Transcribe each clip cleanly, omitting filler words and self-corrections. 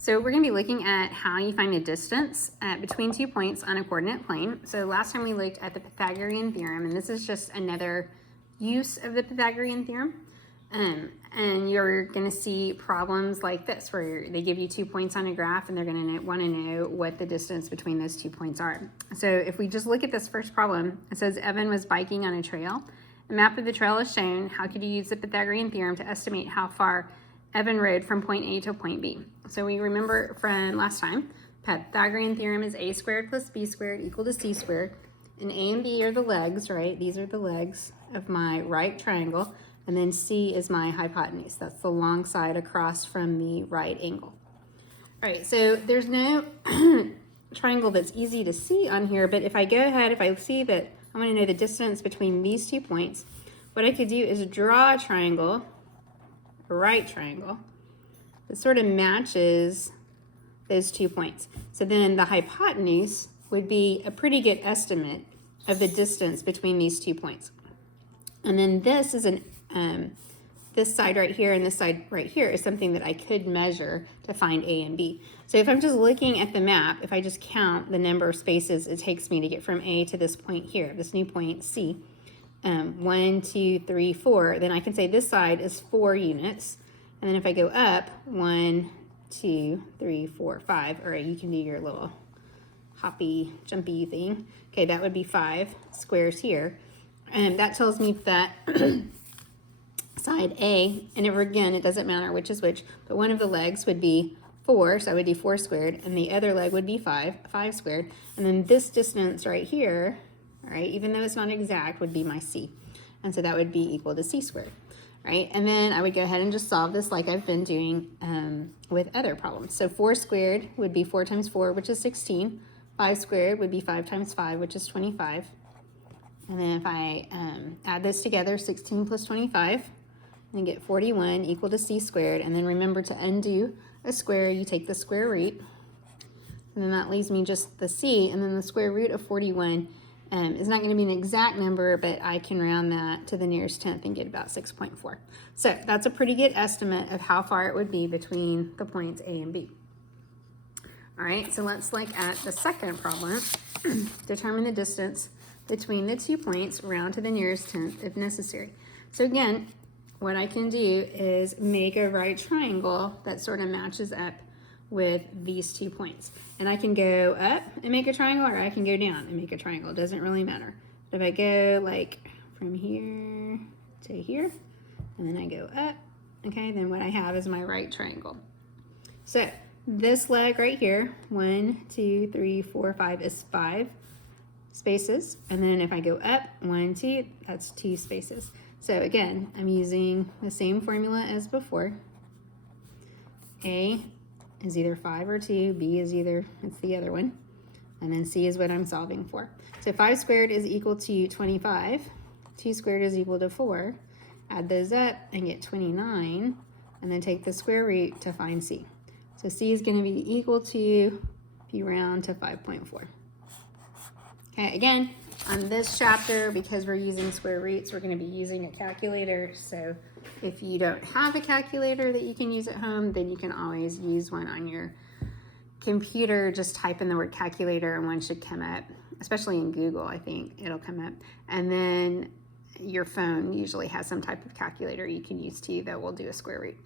So we're going to be looking at how you find the distance between 2 points on a coordinate plane. So last time we looked at the Pythagorean Theorem, and this is just another use of the Pythagorean Theorem. And you're going to see problems like this, where they give you 2 points on a graph and they're going to want to know what the distance between those 2 points are. So if we just look at this first problem, it says Evan was biking on a trail. A map of the trail is shown. How could you use the Pythagorean Theorem to estimate how far Evan rode from point A to point B? So we remember from last time, Pythagorean Theorem is a squared plus b squared equal to c squared. And a and b are the legs, right? These are the legs of my right triangle. And then c is my hypotenuse. That's the long side across from the right angle. All right, so there's no triangle that's easy to see on here, but if I go ahead, if I see that I want to know the distance between these 2 points, what I could do is draw a triangle, a right triangle, that sort of matches those 2 points. So then the hypotenuse would be a pretty good estimate of the distance between these 2 points. And then this is this side right here and this side right here is something that I could measure to find A and B. So if I'm just looking at the map, if I just count the number of spaces it takes me to get from A to this point here, this new point C, 1, 2, 3, 4, then I can say this side is 4 units. And then if I go up, 1, 2, 3, 4, 5, all right, you can do your little hoppy, jumpy thing. Okay, that would be 5 squares here. And that tells me that side A, and again, it doesn't matter which is which, but one of the legs would be 4, so I would do 4 squared, and the other leg would be 5 squared. And then this distance right here, all right, even though it's not exact, would be my C. And so that would be equal to C squared, right? And then I would go ahead and just solve this like I've been doing with other problems. So 4 squared would be 4 times 4, which is 16. 5 squared would be 5 times 5, which is 25. And then if I add this together, 16 plus 25, and get 41 equal to C squared. And then remember, to undo a square, you take the square root. And then that leaves me just the C, and then the square root of 41 is not going to be an exact number, but I can round that to the nearest tenth and get about 6.4. So that's a pretty good estimate of how far it would be between the points A and B. All right, so let's look at the second problem. Determine the distance between the 2 points, round to the nearest tenth if necessary. So again, what I can do is make a right triangle that sort of matches up with these 2 points. And I can go up and make a triangle, or I can go down and make a triangle. It doesn't really matter. But if I go like from here to here, and then I go up, okay, then what I have is my right triangle. So this leg right here, 1, 2, 3, 4, 5 is 5 spaces. And then if I go up, 1, 2, that's 2 spaces. So again, I'm using the same formula as before. A is either 5 or 2, B is it's the other one, and then C is what I'm solving for. So 5 squared is equal to 25, 2 squared is equal to 4, add those up and get 29, and then take the square root to find C. So C is going to be equal to, if you round to 5.4. Okay, again, on this chapter, because we're using square roots, we're going to be using a calculator. So if you don't have a calculator that you can use at home, then you can always use one on your computer. Just type in the word calculator and one should come up, especially in Google, I think it'll come up. And then your phone usually has some type of calculator you can use too that will do a square root.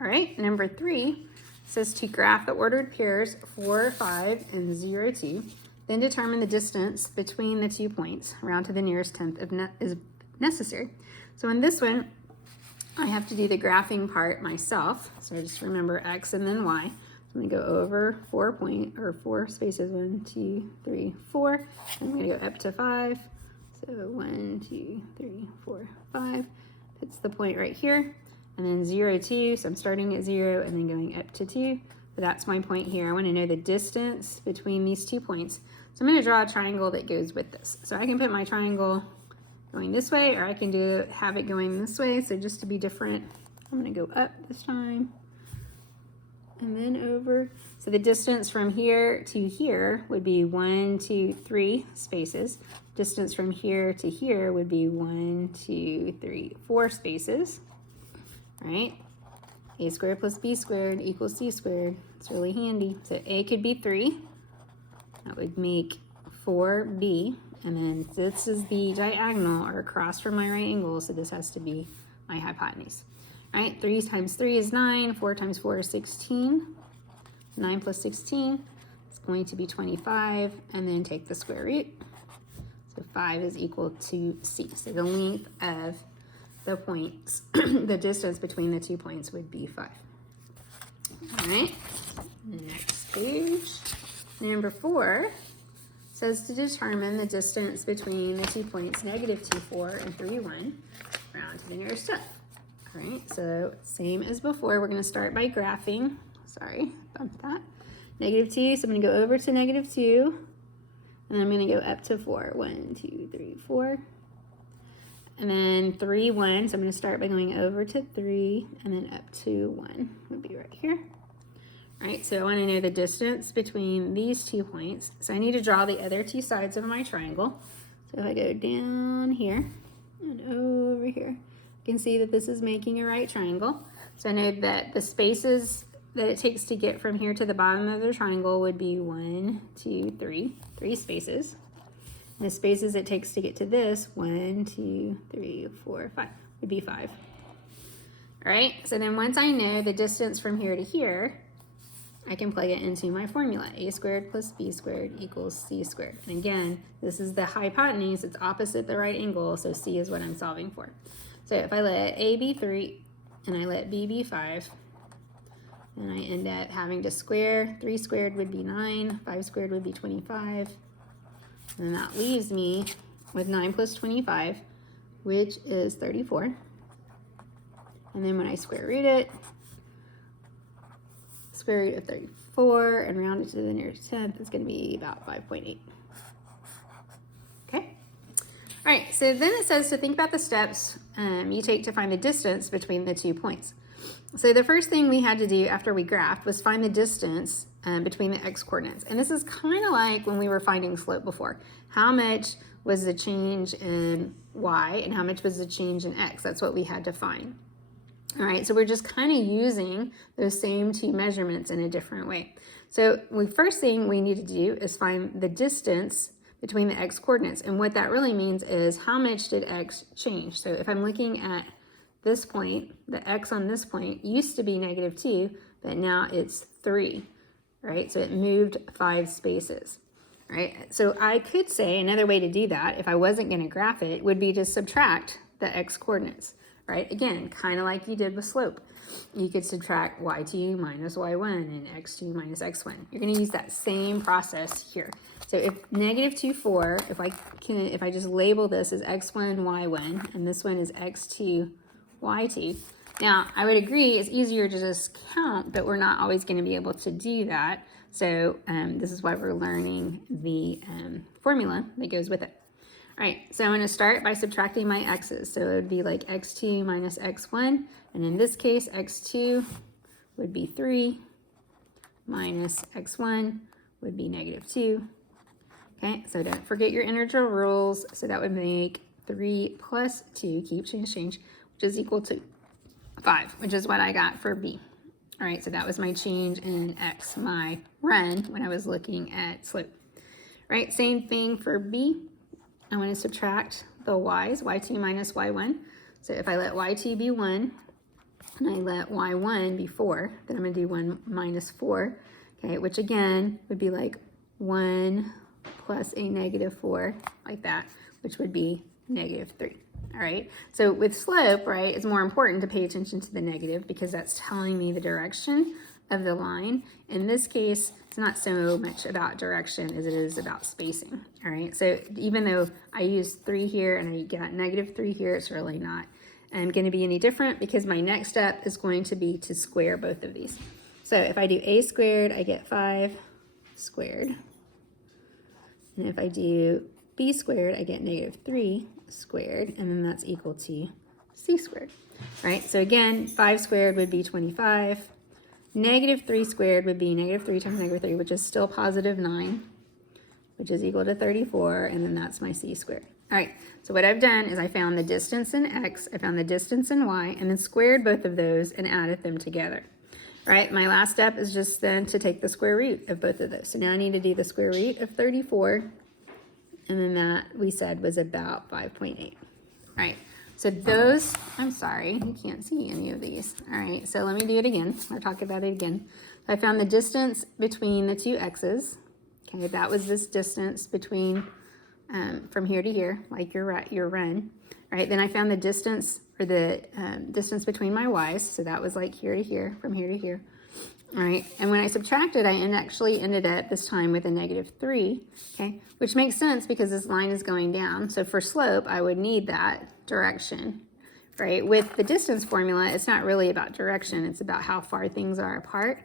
All right, number 3 says to graph the ordered pairs 4, 5, and 0, 2. Then determine the distance between the 2 points, round to the nearest tenth if is necessary. So in this one, I have to do the graphing part myself. So I just remember X and then Y. So I'm gonna go over 4 spaces, 1, 2, 3, 4. I'm gonna go up to 5. So 1, 2, 3, 4, 5. That's the point right here. And then 0, 2. So I'm starting at 0 and then going up to 2. So that's my point here. I want to know the distance between these 2 points. So I'm going to draw a triangle that goes with this. So I can put my triangle going this way, or I can have it going this way. So just to be different, I'm going to go up this time and then over. So the distance from here to here would be 1, 2, 3 spaces. Distance from here to here would be 1, 2, 3, 4 spaces. All right. a squared plus b squared equals c squared. It's really handy. So a could be 3. That would make 4b. And then this is the diagonal or across from my right angle, so this has to be my hypotenuse. All right, 3 times 3 is 9, 4 times 4 is 16. 9 plus 16 is going to be 25, and then take the square root. So 5 is equal to c. So the length of the points, the distance between the 2 points would be 5. All right, next page. Number 4 says to determine the distance between the 2 points, negative 2, 4, and 3, 1, round to the nearest step. All right, so same as before, we're going to start by graphing. Sorry, bumped that. Negative 2, so I'm going to go over to negative 2, and then I'm going to go up to 4. 1, 2, 3, 4. And then 3, 1, so I'm going to start by going over to 3, and then up to 1 would be right here. All right, so I want to know the distance between these 2 points. So I need to draw the other 2 sides of my triangle. So if I go down here and over here, you can see that this is making a right triangle. So I know that the spaces that it takes to get from here to the bottom of the triangle would be 1, 2, 3 spaces. And the spaces it takes to get to this, 1, 2, 3, 4, 5, would be 5. All right, so then once I know the distance from here to here, I can plug it into my formula. A squared plus b squared equals c squared. And again, this is the hypotenuse. It's opposite the right angle, so c is what I'm solving for. So if I let a be 3 and I let b be 5, then I end up having to square. 3 squared would be 9. 5 squared would be 25. And that leaves me with 9 plus 25, which is 34. And then when I square root it, square root of 34 and round it to the nearest 10th is going to be about 5.8. Okay. All right, so then it says to think about the steps you take to find the distance between the 2 points. So the first thing we had to do after we graphed was find the distance between the x-coordinates. And this is kind of like when we were finding slope before. How much was the change in y and how much was the change in x? That's what we had to find. All right, so we're just kind of using those same 2 measurements in a different way. So the first thing we need to do is find the distance between the x-coordinates. And what that really means is how much did x change? So if I'm looking at this point, the x on this point used to be negative 2, but now it's 3, right? So it moved 5 spaces, right? So I could say another way to do that, if I wasn't going to graph it, would be to subtract the x-coordinates. Right? Again, kind of like you did with slope. You could subtract y2 minus y1 and x2 minus x1. You're going to use that same process here. So if negative 2, 4, if I just label this as x1, y1, and this one is x2, y2. Now, I would agree it's easier to just count, but we're not always going to be able to do that. So this is why we're learning the formula that goes with it. All right, so I'm going to start by subtracting my x's. So it would be like x2 minus x1. And in this case, x2 would be 3 minus x1 would be negative 2. Okay, so don't forget your integral rules. So that would make 3 plus 2, keep, change, which is equal to 5, which is what I got for b. All right, so that was my change in x, my run when I was looking at slope. All right, same thing for b. I want to subtract the y's, y2 minus y1. So if I let y2 be 1, and I let y1 be 4, then I'm going to do 1 minus 4, okay, which again would be like 1 plus a negative 4, like that, which would be negative 3. All right, so with slope, right, it's more important to pay attention to the negative because that's telling me the direction of the line. In this case, it's not so much about direction as it is about spacing. All right, so even though I used 3 here and I got negative 3 here, it's really not going to be any different because my next step is going to be to square both of these. So if I do a squared, I get 5 squared. And if I do b squared, I get negative 3 squared, and then that's equal to c squared, right? So again, 5 squared would be 25. Negative 3 squared would be negative 3 times negative 3, which is still positive 9, which is equal to 34, and then that's my c squared. All right, so what I've done is I found the distance in x, I found the distance in y, and then squared both of those and added them together. All right, my last step is just then to take the square root of both of those. So now I need to do the square root of 34, and then that we said was about 5.8. All right, so those, I'm sorry, you can't see any of these. All right, so let me do it again. I'll talk about it again. I found the distance between the two x's. Okay, that was this distance between from here to here, like your run. Right, then I found the distance, or the distance between my y's, so that was like here to here, from here to here. All right, and when I subtracted, I actually ended up this time with a -3, okay, which makes sense because this line is going down. So for slope, I would need that direction, right? With the distance formula, it's not really about direction, it's about how far things are apart.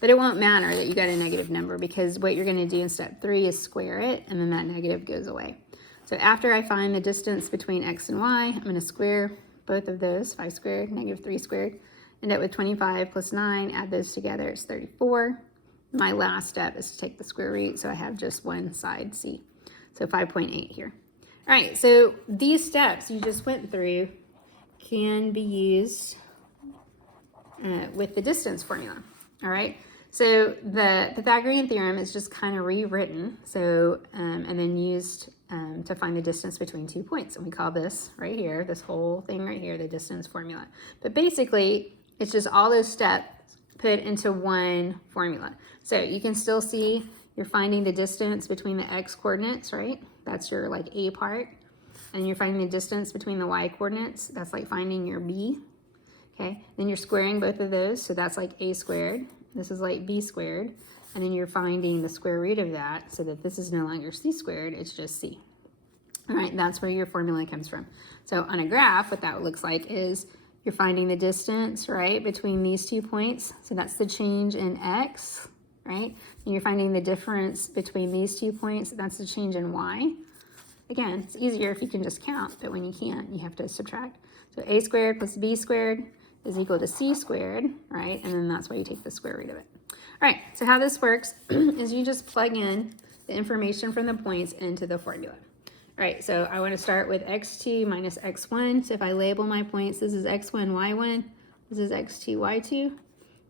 But it won't matter that you got a negative number, because what you're going to do in step 3 is square it, and then that negative goes away. So after I find the distance between x and y, I'm going to square both of those, 5 squared, -3 squared, end up with 25 plus 9, add those together, it's 34. My last step is to take the square root, so I have just one side c. So 5.8 here. All right, so these steps you just went through can be used with the distance formula. All right, so the Pythagorean theorem is just kind of rewritten, so and then used to find the distance between 2 points. And we call this right here, this whole thing right here, the distance formula. But basically, it's just all those steps put into one formula. So you can still see you're finding the distance between the x coordinates, right? That's your like a part. And you're finding the distance between the y coordinates. That's like finding your b. Okay, then you're squaring both of those, so that's like a squared. This is like b squared. And then you're finding the square root of that, so that this is no longer c squared, it's just c. All right, that's where your formula comes from. So on a graph, what that looks like is you're finding the distance, right, between these 2 points. So that's the change in x, right? And you're finding the difference between these 2 points. That's the change in y. Again, it's easier if you can just count, but when you can't, you have to subtract. So a squared plus b squared is equal to c squared, right? And then that's why you take the square root of it. All right, so how this works is you just plug in the information from the points into the formula. All right, so I want to start with x2 minus x1. So if I label my points, this is x1, y1, this is x2, y2,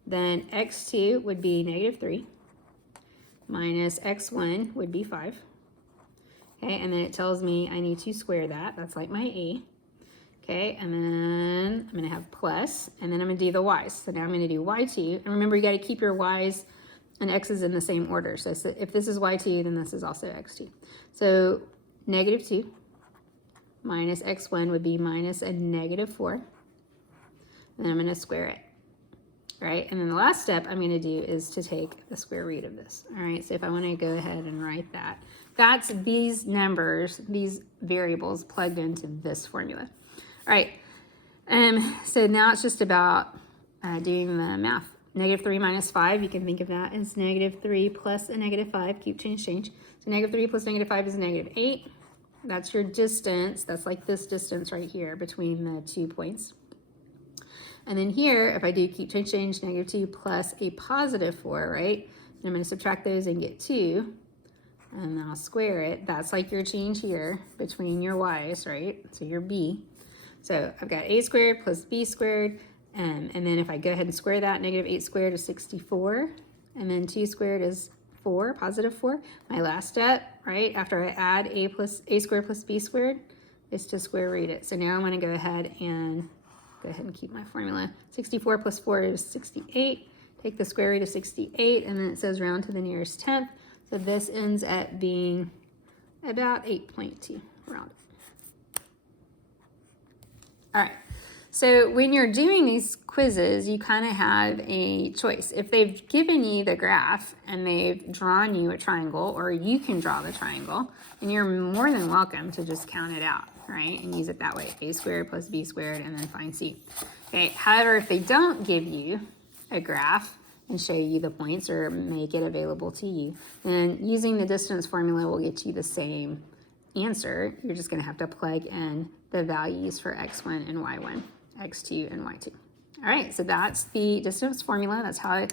then x2 would be -3 minus x1 would be 5. Okay, and then it tells me I need to square that. That's like my a. Okay, and then I'm going to have plus, and then I'm going to do the y's. So now I'm going to do y2. And remember, you got to keep your y's and x's in the same order. So if this is y2, then this is also x2. So -2 minus x1 would be minus a -4. And then I'm going to square it. All right, and then the last step I'm going to do is to take the square root of this. All right, so if I want to go ahead and write that, that's these numbers, these variables plugged into this formula. All right, so now it's just about doing the math. -3 minus 5, you can think of that as -3 plus a -5, keep, change. So -3 plus -5 is -8. That's your distance. That's like this distance right here between the 2 points. And then here, if I do keep, change, -2 plus a +4, right? And I'm going to subtract those and get 2. And then I'll square it. That's like your change here between your y's, right? So your b. So I've got a squared plus b squared. And then if I go ahead and square that, -8 squared is 64. And then 2 squared is 4, +4. My last step, right, after I add a squared plus b squared, is to square root it. So now I'm going to go ahead and keep my formula. 64 plus 4 is 68. Take the square root of 68, and then it says round to the nearest tenth. So this ends up being about 8.2 rounded. All right. So when you're doing these quizzes, you kind of have a choice. If they've given you the graph and they've drawn you a triangle, or you can draw the triangle, and you're more than welcome to just count it out, right? And use it that way, a squared plus b squared, and then find c. Okay. However, if they don't give you a graph and show you the points or make it available to you, then using the distance formula will get you the same answer. You're just going to have to plug in the values for x1 and y1. x2 and y2. All right, so that's the distance formula. That's how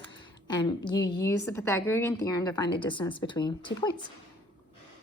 and you use the Pythagorean theorem to find the distance between 2 points.